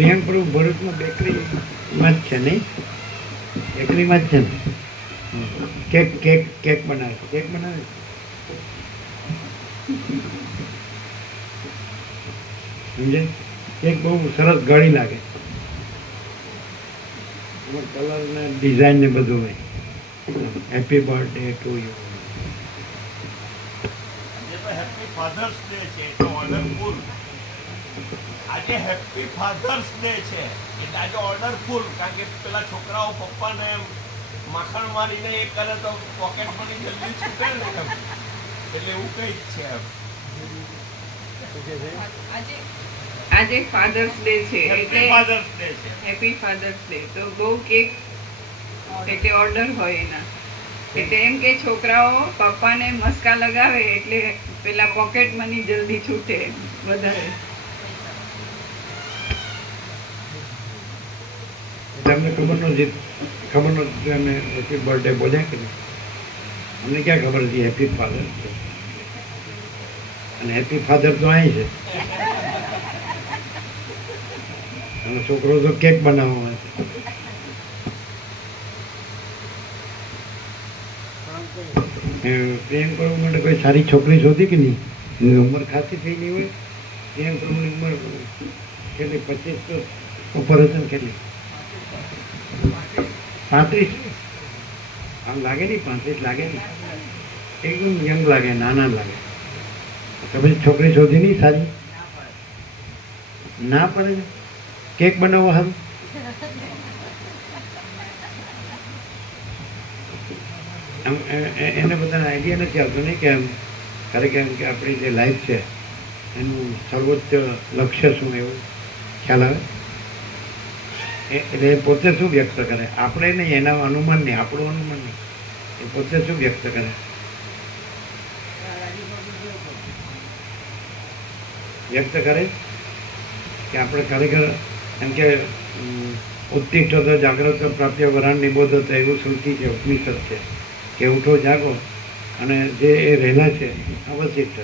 પ્રિયંક ભરૂચમાં બેકરીમાં જ છે નહીં? બેકરીમાં જ છે ને? કેક કેક કેક બનાવે છે. કેક બનાવે? સમજે કેક બહુ સરસ ગળી લાગે. કલર ને ડિઝાઇન ને બધું હોય. Happy birthday to you happy father's day છે. તો ફૂલ આજે હેપી ફાધર્સ ડે છે. એટલે આજે ઓર્ડર ફૂલ કારણ કે પેલા છોકરાઓ પપ્પાને માખણ મારીને એ કરે તો પોકેટ મની જલ્દી છૂટે ને એમ. એટલે એવું કંઈક છે એમ. આજે આજે ફાધર્સ ડે છે એટલે ફાધર્સ ડે છે. હેપી ફાધર્સ ડે તો બહુ કેક એટલે ઓર્ડર હોય એના. એટલે એમ કે છોકરાઓ પપ્પાને મસ્કા લગાવે એટલે પેલા પોકેટ મની જલ્દી છૂટે વધારે તમને ખબર નથી ખબર નથી અમે હેપી બર્થડે બોલ્યા કે અમને ક્યાં ખબર હતી હેપી ફાધર અને હેપી ફાધર તો અહીં છે. અને છોકરો તો કેક બનાવવા પ્રેમ કરવા માટે કોઈ સારી છોકરી શોધી કે નહીં? ઉંમર ખાસી થઈ ગઈ હોય. પ્રેમ કરવાની ઉંમર કેટલી? પચીસ તો ઉપર હશે ને કેટલી? પાંત્રીસ? આમ લાગે નહીં, પાંત્રીસ લાગે નહીં. એકદમ યંગ લાગે, નાના લાગે. તમે છોકરી શોધી નહીં સારી? ના પડે કેક બનાવો હાલ એને બધાને આઈડિયા નથી આવતો નહીં કે એમ ખરેખર કે આપણી જે લાઈફ છે, એનું સર્વોચ્ચ લક્ષ્ય શું એવું ખ્યાલ આવે? એટલે એ પોતે શું વ્યક્ત કરે? આપણે નહીં, એના અનુમાન નહીં, આપણું અનુમાન નહીં. એ પોતે શું વ્યક્ત કરે? વ્યક્ત કરે? કે આપણે ખરેખર, એમ કે ઉત્તિષ્ઠ તો જાગ્રત પ્રાપ્ય વરાણ નિબોધ એવું શ્રુતિ છે, ઉપનિષદ છે. કે ઉઠો, જાગો, અને જે એ રહેલા છે, અવશિષ્ટ.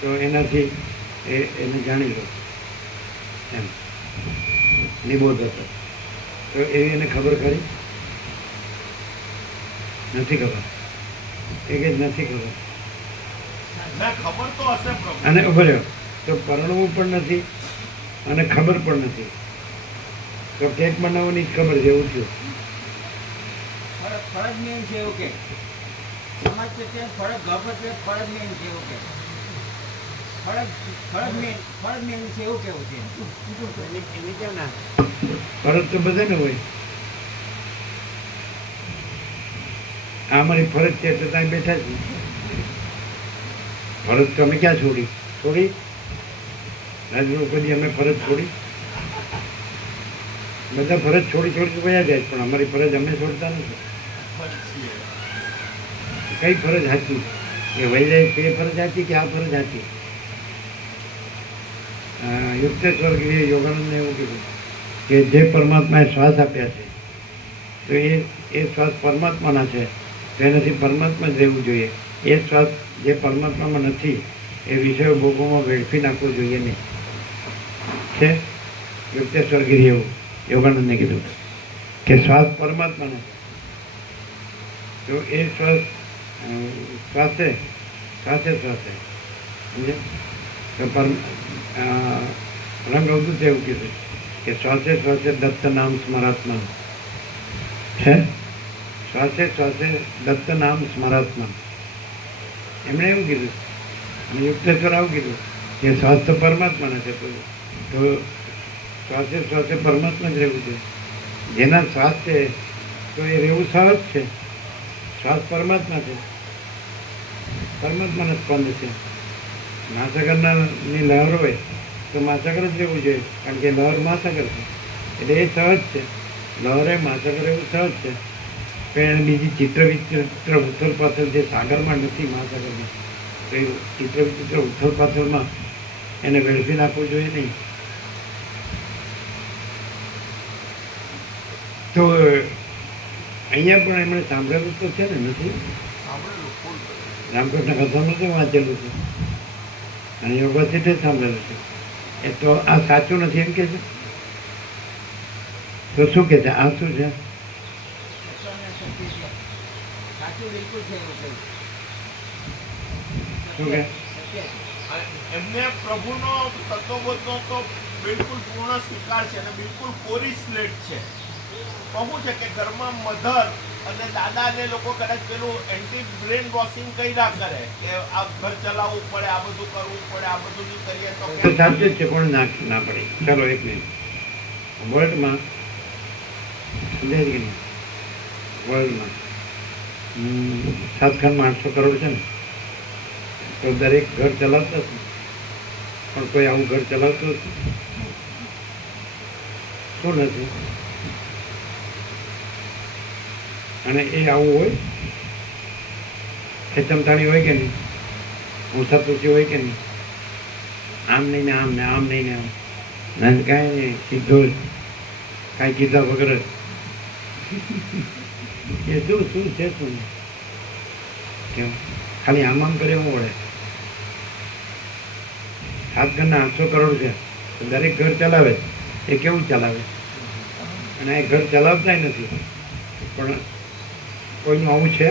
તો એનાથી એ એને જાણી લો. એમ. નિબોધ હતો તો એને ખબર ખરી નથી ખબર. એ કે નથી ખબર. અને ઉભર્યો તો પરણવું પણ નથી અને ખબર પણ નથી. તો કેક બનાવવાની ખબર છે એવું થયું ફરજ મેન છે એવું કે. સમાજ છે ત્યાં ફરજ ગભ છે ફરજ મેન છે એવું કે. ફરજ ફરજ મેન ફરજ મેન છે એવું કેવું છે. ફરજ તો બધાને હોય. આ અમારી ફરજ છે એટલે ત્યાં બેઠા છીએ ફરજ તો અમે ક્યાં છોડી? છોડી? રાજુ કદી અમે ફરજ છોડી? બધા ફરજ છોડી છોડી વયા જાય પણ અમારી ફરજ અમે છોડતા નથી. કઈ ફરજ સાચી એ વહી જાય તે ફરજ હાચી કે આ ફરજ અ, યુક્તેશ્વર ગીરીએ યોગાનંદને એવું કીધું કે જે પરમાત્માએ શ્વાસ આપ્યા છે, તો એ એ શ્વાસ પરમાત્માના છે, તો એનાથી પરમાત્મા જ રહેવું જોઈએ. એ શ્વાસ જે પરમાત્મામાં નથી, એ વિષયો ભોગોમાં વેડફી નાખવો જોઈએ નહીં. છે? યુક્તેશ્વર ગીરી એવું યોગાનંદને કીધું કે શ્વાસ પરમાત્માનો. તો એ શ્વાસ શ્વાસે શ્વાસે શ્વાસે. સમજે તો છે એવું કીધું કે શ્વાસે શ્વાસે દત્ત નામ સ્મરાત્મા છે શ્વાસે શ્વાસે દત્ત નામ સ્મરાત્મા એમણે એવું કીધું. અને યુક્તેશ્વર આવું કીધું કે શ્વાસ તો પરમાત્માના છે તો શ્વાસે શ્વાસે પરમાત્મા જ રહેવું છે. જેના શ્વાસ છે, તો એ રહેવું સહજ છે. શ્વાસ પરમાત્મા છે. પરમાત્માના સ્પંદ છે. મહાસાગરના ની લહેર હોય તો મહાસાગર જ રહેવું જોઈએ કારણ કે લહેર મહાસાગર છે. એટલે એ સહજ છે. લહેરે મહાસાગર એવું સહજ છે. પણ બીજી ચિત્ર વિચિત્ર ઉથલ પાથલ જે સાગરમાં નથી મહાસાગરમાં તો એ ચિત્ર વિચિત્ર ઉથલ પાથલમાં એને વેડફી નાખવું જોઈએ નહીં. તો અહીંયા પણ એમણે સાંભળેલું તો છે ને નથી? રામકૃષ્ણ કથાનું તો વાંચેલું છે? અને યોગાથી સાંભળેલું છે. એ તો આ સાચું નથી એમ કે છે? તો શું કે છે? આ શું છે? શું કે? એમને તો બિલકુલ પૂર્ણ સ્વીકાર છે અને બિલકુલ કોરી સ્લેટ છે. કહું છે કે ઘરમાં મધર અને દાદાને લોકો કદાચ પેલું એન્ટી બ્રેન વોશિંગ કઈ ના કરે કે આ ઘર ચલાવવું પડે આ બધું કરવું પડે આ બધું નહીં કરીએ તો સાચું છે પણ ના ના પડે. ચાલો એક મિનિટ વર્લ્ડમાં સમજાય કે નહીં? વર્લ્ડમાં આઠસો કરોડ છે ને તો દરેક ઘર ચલાવતા છે પણ કોઈ આવું ઘર ચલાવતું? શું નથી? અને એ આવું હોય ખેચમતાણી હોય કે નહીં? ઊંચાતુચી હોય કે નહીં? આમ નહીં ને આમ ને આમ નહીં ને આમ. ના, કાંઈ નહીં સીધો જ કાંઈ કીધા વગર જ. એ શું શું છે શું કેમ? ખાલી આમ આમ કરે એવું વળે. સાત ઘરના આઠસો કરોડ છે. દરેક ઘર ચલાવે. એ કેવું ચલાવે? અને એ ઘર ચલાવતા નથી. પણ કોઈનું આવું છે?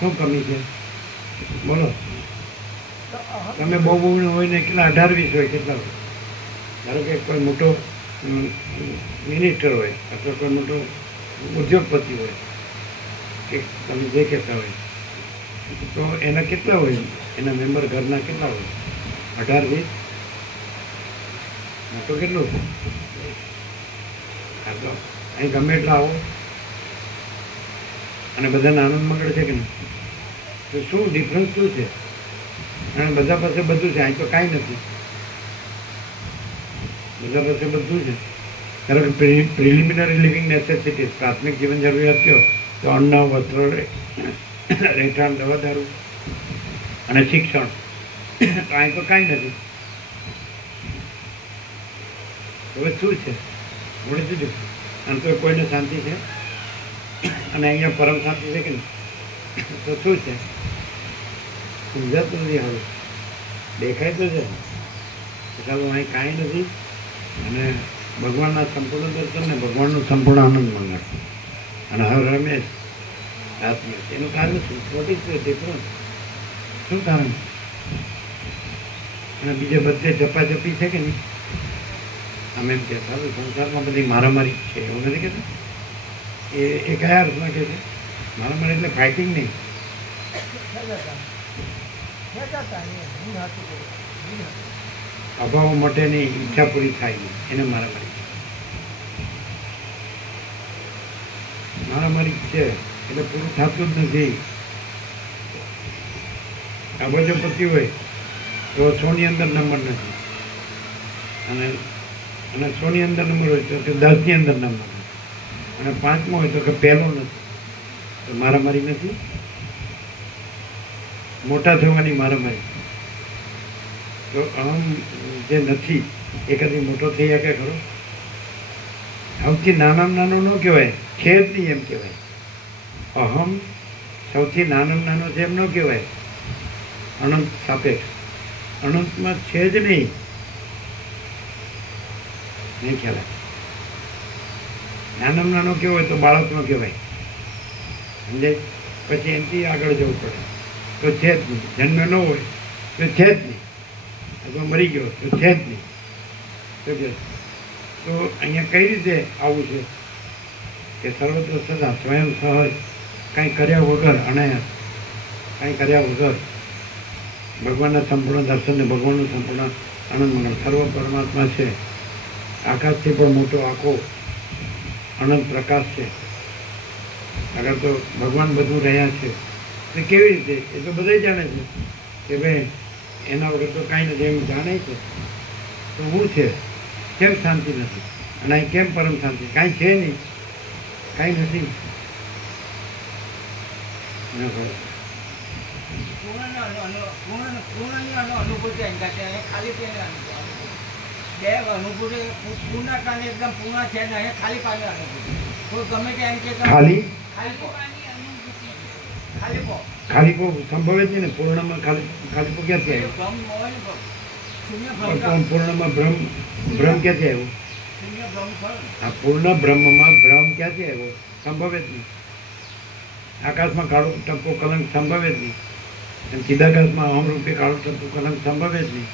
શું કમી છે? બોલો. તમે બહુ બહુ હોય ને કેટલા અઢાર વીસ હોય કેટલા ધારો કે કોઈ મોટો મિનિસ્ટર હોય, અથવા કોઈ મોટો ઉદ્યોગપતિ હોય, કે તમે જે કહેતા હોય. તો એના કેટલા હોય? એના મેમ્બર ઘરના કેટલા હોય? અઢાર વીસ મોટો કેટલું? હા, તો અહીં ગમે એટલા આવો. અને બધાને આનંદ મગળ છે કે નહીં? તો શું ડિફરન્સ શું છે? અને બધા પાસે બધું છે, અહીં તો કાંઈ નથી. બધા પાસે બધું છે. ધારો કે પ્રિલિમિનરી લિવિંગ નેસેસિટીઝ પ્રાથમિક જીવન જરૂરિયાત કયો? તો અન્ન, વસ્ત્ર, રહેઠાણ દવા દારૂ અને શિક્ષણ. તો અહીં તો કાંઈ નથી. હવે શું છે? દીધું અને તો કોઈને શાંતિ છે? અને અહીંયા પરમ શાંતિ છે કે તો શું છે? સમજાતું નથી હવે. દેખાય તો છે. ચાલો અહીં કાંઈ નથી. અને ભગવાનના સંપૂર્ણ દર્શન ને ભગવાનનો સંપૂર્ણ આનંદ મંગળ અને હવે રમેશ આત્મા એનું કારણ શું? વોટ ઇઝ ડિફરન્સ શું કારણ? અને બીજે બધે જપાજપી છે કે નહીં? અમે એમ કહેતા હવે સંસારમાં બધી મારામારી છે, એવું નથી કહેતા? એ એ કયા અર્થમાં કહે છે? મારા મને એટલે ફાઇટિંગ નહીં. અભાવ માટેની ઈચ્છા પૂરી થાય એને મારામારી મારામારી છે. એટલે પૂરું થતું જ નથી. અબજપતિ હોય, તો સોની અંદર નંબર નથી. અને અને સોની અંદર નંબર હોય તો કે દસની અંદર નંબર અને પાંચમો હોય તો કે પહેલો નથી. મારામારી નથી? મોટા થવાની મારામારી. તો અહમ જે નથી, એ કદી મોટો થઈ શકે ખરો? સૌથી નાનામાં નાનો ન કહેવાય છે જ નહીં એમ કહેવાય. અહમ સૌથી નાનામાં નાનો છે એમ ન કહેવાય. અનંત સાપેક્ષ. અનંતમાં છે જ નહીં. નહીં ખ્યાલ. નાનામાં નાનો કેવો હોય તો બાળકનો કહેવાય. સમજે? પછી એનાથી આગળ જવું પડે. તો છે જ નહીં. જન્મ ન હોય તો છે જ નહીં. અથવા મરી ગયો તો છે જ નહીં. તો કે, તો અહીંયા કઈ રીતે આવું છે? કે સર્વત્ર સદા સ્વયં સહજ કાંઈ કર્યા વગર અનાયાસ, કાંઈ કર્યા વગર ભગવાનના સંપૂર્ણ દર્શન ને ભગવાનનું સંપૂર્ણ આનંદ મંગળ સર્વ પરમાત્મા છે. આકાશથી પણ મોટો આખો અનંત પ્રકાશ છે. આગળ તો ભગવાન બધું રહ્યા છે. તો કેવી રીતે? એ તો બધા જાણે છે કે ભાઈ, એના વગર તો કાંઈ નથી, એમ જાણે છે. તો હું છે? કેમ શાંતિ નથી? અને અહીં કેમ પરમ શાંતિ? કાંઈ છે નહીં. કાંઈ નથી. પૂર્ણ- પૂર્ણની અનુ- અનુભૂતિ કહે ખાલી તેને અનુભૂતિ. પૂર્ણ કાને એકદમ પૂર્ણ છે ને અહીંયા ખાલી પાણી અનુભૂતિ કોઈ ગમે તે એમ કે ખાલી? ખાલી ખાલીપો સંભવે નહીં ને. પૂર્ણમાં ખાલી ખાલીપો ક્યાંથી આવ્યો? પૂર્ણમાં ભ્રમ ભ્રમ ક્યાંથી આવ્યો. આ પૂર્ણ બ્રહ્મમાં ભ્રમ ક્યાંથી આવ્યો? સંભવે જ નહીં. આકાશમાં કાળો ટપકો કલંક સંભવે જ નહીં. એમ ચિદાકાશમાં અહમ રૂપે કાળો ટપકો કલંક સંભવે જ નહીં.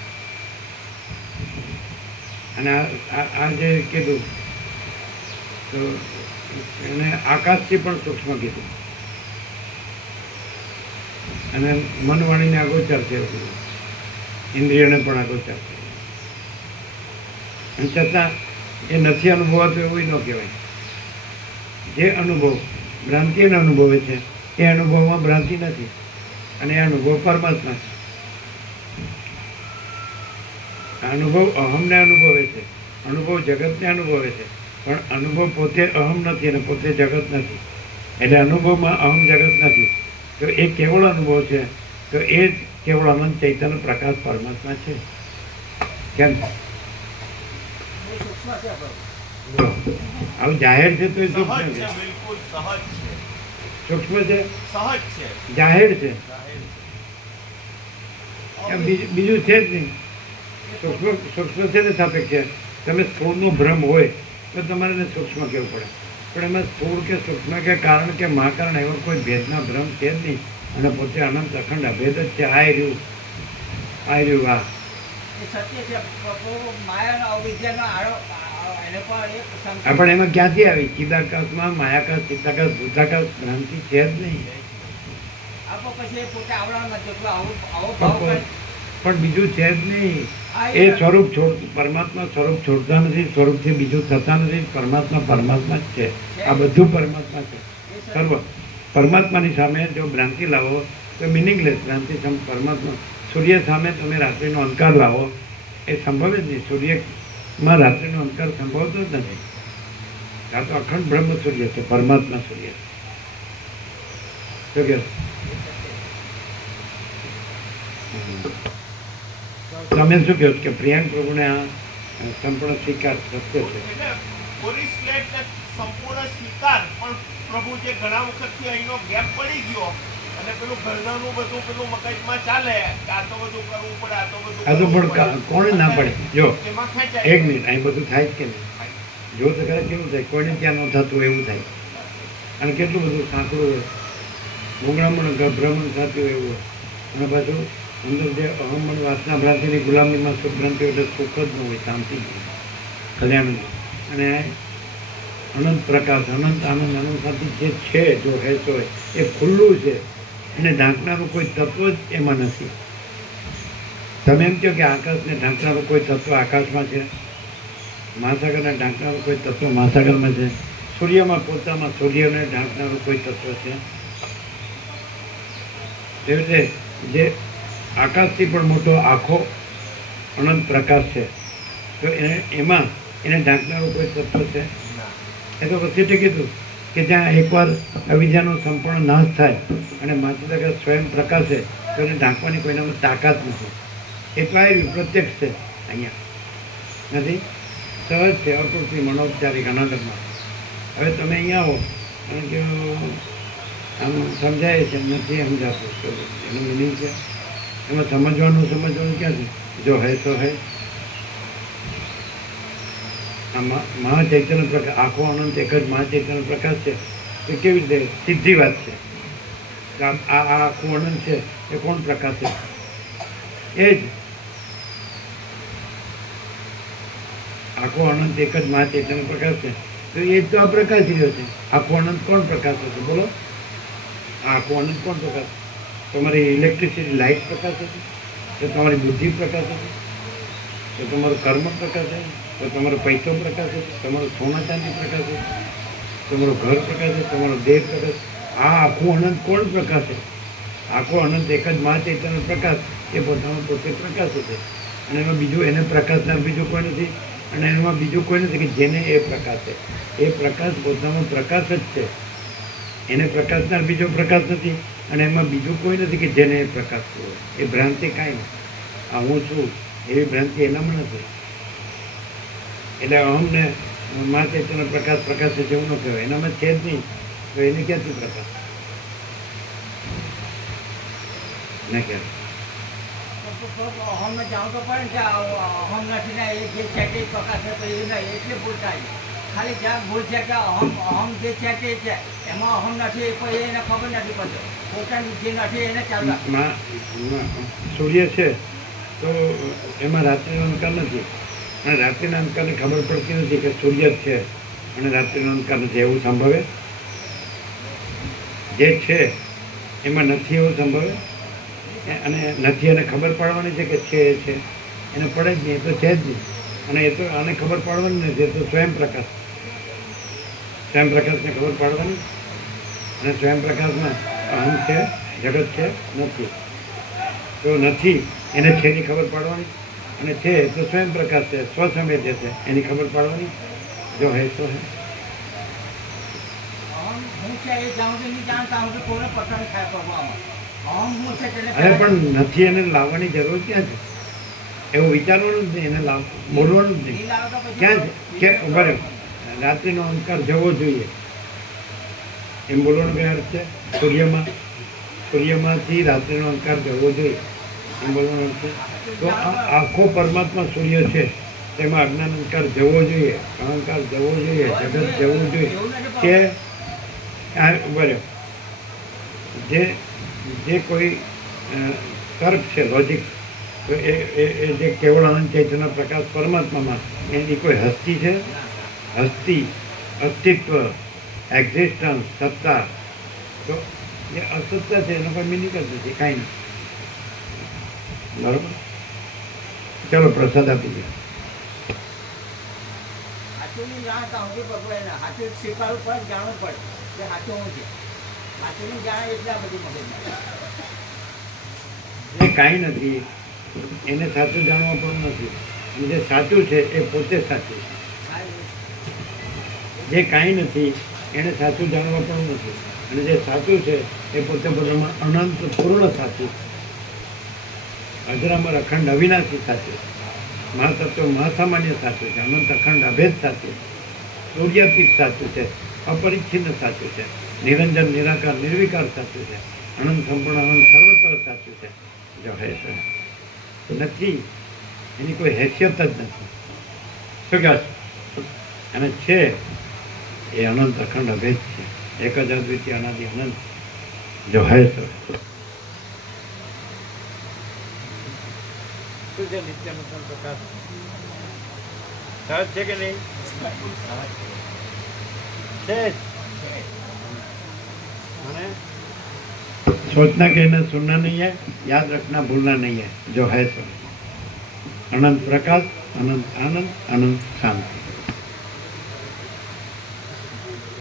અને આ જે કીધું, તો એને આકાશથી પણ સૂક્ષ્મ કીધું. અને મનવાણીને અગોચર છે ઇન્દ્રિયને પણ અગોચર છે અને છતાં એ નથી અનુભવાતું એવું ન કહેવાય. જે અનુભવ ભ્રાંતિને અનુભવે છે એ અનુભવમાં ભ્રાંતિ નથી. અને એ અનુભવ પરમાત્મા છે આ અનુભવ અહમને અનુભવે છે. અનુભવ જગતને અનુભવે છે. પણ અનુભવ પોતે અહમ નથી અને પોતે જગત નથી. એટલે અનુભવમાં અહમ જગત નથી. તો એ કેવળ અનુભવ છે? તો એ જ કેવળ અનંત ચૈતન્ય પ્રકાશ પરમાત્મા છે. કેમ. આવું જાહેર છે તો એ સૂક્ષ્મ છે. સૂક્ષ્મ છે? જાહેર છે. બીજું છે જ નહીં. સૂક્ષ્મ છે સાપેક્ષ? તમે સ્થૂળનો ભ્રમ હોય તો તમારે એને સૂક્ષ્મ કહેવું પડે. પણ એમાં સ્થૂળ કે સૂક્ષ્મ કે કારણ કે મહાકારણ એવો કોઈ ભેદના ભ્રમ છે જ નહીં. અને પોતે અનંત અખંડ અભેદ જ છે. આ રહ્યું. આ રહ્યું આ. પણ એમાં ક્યાંથી આવી? ચિદાકાશમાં માયાકાશ ચિત્તાકાશ ભૂતાકાશ ભ્રાંતિ છે જ નહીં. પણ બીજું છે જ નહીં. એ સ્વરૂપ છોડ પરમાત્મા સ્વરૂપ છોડતા નથી, સ્વરૂપથી બીજું થતા નથી, પરમાત્મા પરમાત્મા જ છે. આ બધું પરમાત્મા છે. સર્વ. પરમાત્માની સામે જો ભ્રાંતિ લાવો, તો મિનિંગલેસ ભ્રાંતિ પરમાત્મા. સૂર્ય સામે તમે રાત્રિનો અંકાર લાવો. એ સંભવે જ નહીં. સૂર્યમાં રાત્રિનો અંકાર સંભવતો જ નથી. આ તો અખંડ બ્રહ્મ સૂર્ય છે, પરમાત્મા સૂર્ય. શું કહે? તમે શું કહો કે પ્રિયાંક પ્રભુને આ સંપૂર્ણ સ્વીકાર સત્ય છે. પોલીસ કોરી સંપૂર્ણ સ્વીકાર પણ પ્રભુ જે ઘણા વખતથી અહીંનો ગેપ પડી ગયો અને પેલું ઘરનાનું બધું પેલું મગજમાં ચાલે આ તો બધું કરવું પડે આ તો બધું આ તો પણ કોણે ના પડે? જો એક મિનિટ અહીં બધું થાય કે નહીં? જો તો ખરે કેવું થાય કોઈને ત્યાં ન થતું એવું થાય. અને કેટલું બધું સાંકડું હોય. ગુંગળામણ ભ્રમણ થતું એવું અને પાછું અંદર જે અહમણ વાસના ભ્રાંતિની ગુલામીમાં સુખ ભ્રાંતિ એટલે સુખ જ ન શાંતિ જ કલ્યાણ અને અનંત પ્રકાશ, અનંત આનંદ, અનંત શાંતિ જે છે, જો હેસ હોય એ ખુલ્લું છે. અને ઢાંકનારું કોઈ તત્વ જ એમાં નથી. તમે એમ કહો કે આકાશને ઢાંકનારું કોઈ તત્વ આકાશમાં છે? મહાસાગરના ઢાંકનારું કોઈ તત્વ મહાસાગરમાં છે? સૂર્યમાં પોતામાં સૂર્યને ઢાંકનારું કોઈ તત્વ છે? એવી રીતે જે આકાશથી પણ મોટો આખો અનંત પ્રકાશ છે. તો એને, એમાં એને ઢાંકનારું કોઈ તત્વ છે. એ તો તે કીધું કે જ્યાં એકવાર અવિદ્યાનો સંપૂર્ણ નાશ થાય અને માતા સ્વયં પ્રકાશે, તો એને ઢાંકવાની કોઈનામાં તાકાત નથી. એ તો આવ્યું પ્રત્યક્ષ છે અહીંયા. નથી? સહજ છે, અકૃતિ મનોપચારિક અનાદરમાં હવે તમે અહીંયા આવો અને કે આમ સમજાય છે, નથી સમજાતું. એનું મિનિંગ છે? એમાં સમજવાનું સમજવાનું ક્યાં છે? જો હે, તો હે. આ મહા- મહાચૈતન્ય પ્રકાશ, આખો અનંત એક જ મહાચૈતન્ય પ્રકાશ છે. એ કેવી રીતે? સીધી વાત છે. આ આખું અનંત છે એ કોણ પ્રકાશ છે એ જ. આખો અનંત એક જ મહાચૈતન્ય પ્રકાશ છે. તો એ જ તો આ પ્રકાશ રહ્યો છે. આખો અનંત કોણ પ્રકાશ છે? બોલો. આખો અનંત કોણ પ્રકાશ તમારી ઇલેક્ટ્રિસિટી લાઇટ પ્રકાશ છે તો તમારી બુદ્ધિ પ્રકાશ છે તો તમારું કર્મ પ્રકાશ છે તો તમારો પૈસો પ્રકાશ છે તમારો સોના ચાંદી પ્રકાશ છે તમારું ઘર પ્રકાશ છે તમારો દેહ પ્રકાશ આ આખું અનંત કોણ પ્રકાશ છે આખો અનંત એક જ મહાચૈતન્ય પ્રકાશ એ પોતાનો પોતે પ્રકાશ છે અને એમાં બીજું એને પ્રકાશનાર બીજું કોઈ નથી. અને એમાં બીજું કોઈ નથી કે જેને એ પ્રકાશ છે એ પ્રકાશ પોતાનો પ્રકાશ જ છે. એને પ્રકાશનાર બીજો પ્રકાશ નથી. અને એમાં બીજું કોઈ નથી કે જેને એ પ્રકાશ હોય. એ ભ્રાંતિ કાંઈ નથી. આ હું છું, એવી ભ્રાંતિ એનામાં નથી. એટલે અહમને મા ચૈતન્ય પ્રકાશ પ્રકાશ છે એવું ન કહેવાય. એનામાં છે જ નહીં. તો એને ક્યાંથી પ્રકાશ ને ક્યારે અહમ જાઉં તો પણ અહમ નથી ને એ જે છે તે પ્રકાશ એટલે ભૂલ થાય. ખાલી જ્યાં ભૂલ છે કે અહમ અહમ જે છે તે છે, એમાં અહમ નથી એ એને ખબર નથી પડતી. પોતાનું જે નથી, એને માં સૂર્ય છે, તો એમાં રાત્રિનો અંકાર નથી. અને રાત્રિના અંકારને ખબર પડતી નથી કે સૂર્ય જ છે. અને રાત્રિનો અંકાર નથી, એવું સંભવે? જે છે, એમાં નથી એવું સંભવે? અને નથી એને ખબર પાડવાની છે કે છે, એ છે. એને પડે જ નહીં, એ તો છે જ નહીં. અને એ તો, આને ખબર પાડવાની નથી, એ તો સ્વયં પ્રકાશ. સ્વયં પ્રકાશને ખબર પાડવાની અને સ્વયં પ્રકાશમાં અહમ છે જગત છે નથી. તો નથી એને છેની ખબર પાડવાની. અને છે તો સ્વયં પ્રકાશ છે સ્વસમય જે છે એની ખબર પાડવાની. જો હે તો હે. અરે પણ નથી એને લાવવાની જરૂર ક્યાં છે? એવું વિચારવાનું જ નહીં એને લાવ બોલવાનું જ નહીં. ક્યાં છે? કે ઊભા રહ્યો રાત્રિનો અંધકાર જવો જોઈએ. એમ બોલવાનો કઈ અર્થ છે. સૂર્યમાં, સૂર્યમાંથી રાત્રિનો અંધકાર જવો જોઈએ. એમ બોલવાનો અર્થ છે. તો આખો પરમાત્મા સૂર્ય છે. તેમાં અજ્ઞાન અંકાર જવો જોઈએ, અહંકાર જવો જોઈએ, જગત જવું જોઈએ. કે ઊભા જે જે કોઈ તર્ક છે લોજિક એ જે કેવળ અનંત ચૈતન્ય પ્રકાશ પરમાત્મામાં, એની કોઈ હસ્તી છે? હસ્તી અસ્તિત્વ એક્ઝિસ્ટન્સ સત્તા. તો જે અસત્ય છે એનો કોઈ મિનિંગ જ નથી કાંઈ નહીં બરોબર? ચલો પ્રસાદ આપી દે. સાચું નહીં જાણતા પકડે ને સાચું સ્વીકારવું પડે જાણવું પડે કે સાચું હું છે. સાચું નહીં જાણે એટલે આ બધી જે કાંઈ નથી. એને સાચું જાણવા પણ નથી. અને જે સાચું છે એ પોતે સાચું છે. જે કાંઈ નથી, એને સાચું જાણવા પણ નથી. અને જે સાચું છે, એ પોતે પોતામાં અનંત પૂર્ણ સાચું છે. અજરામર અખંડ અવિનાશી સાચું મહાતત્વ મહાસામાન્ય સાચું છે. અનંત અખંડ અભેદ સાચું સૂર્યાતીત સાચું છે. અપરિચ્છિન્ન સાચું છે. નિરંજન, નિરાકાર, નિર્વિકાર સાચું છે. અનંત સંપૂર્ણ, અનંત સર્વત્ર સાચું છે. જો હે છે નથી, એની કોઈ હેસિયત જ નથી. શું કહે અને છે એ અનંત અખંડ અભેદ છે એક જ અદ્વિતીય અનાદિ અનંત જો હે છે શું છે નિત્યાનંદ પ્રકાશ સહજ છે કે નહીં છે જ. અને सोचना कहना सुनना नहीं है याद रखना भूलना नहीं है जो है सो अनंत प्रकाश अनंत आनंद अनंत शांति